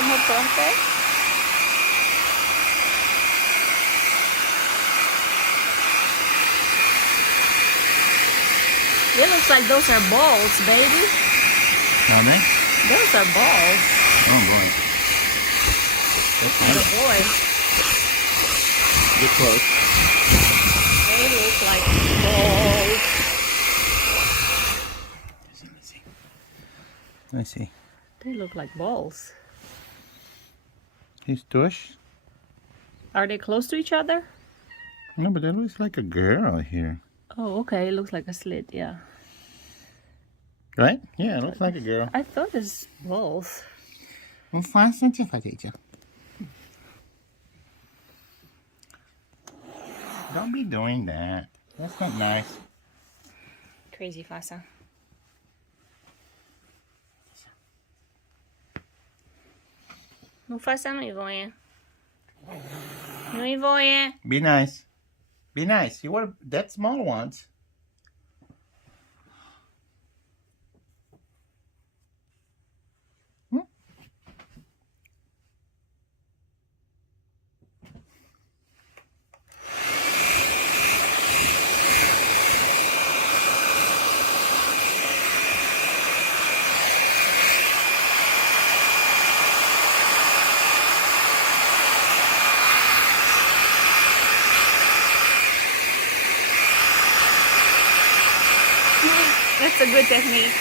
como torpe. It looks like those are balls, baby. Are they? Those are balls. Oh boy. That's Oh nice. boy. Get close. They look like balls. Let me see. Let me see. They look like balls. He's tush. Are they close to each other? No, but that looks like a girl here. Oh, okay. It looks like a slit, yeah. Right? Yeah, it looks like a girl. I thought it's balls. Well, faça te fazer. Don't be doing that. That's not nice. Crazy faça. Não faça não, Ivonha. Não, Ivonha. Be nice. Be nice. You want that small ones. That's a good technique.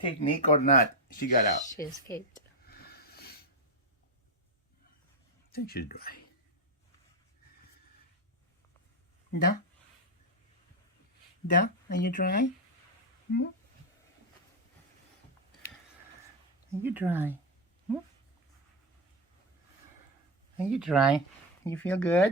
Technique or not, she got out. She escaped. I think she's dry. Da? Da? Are you dry? Hmm? Are you dry? Hmm? Are you dry? You feel good?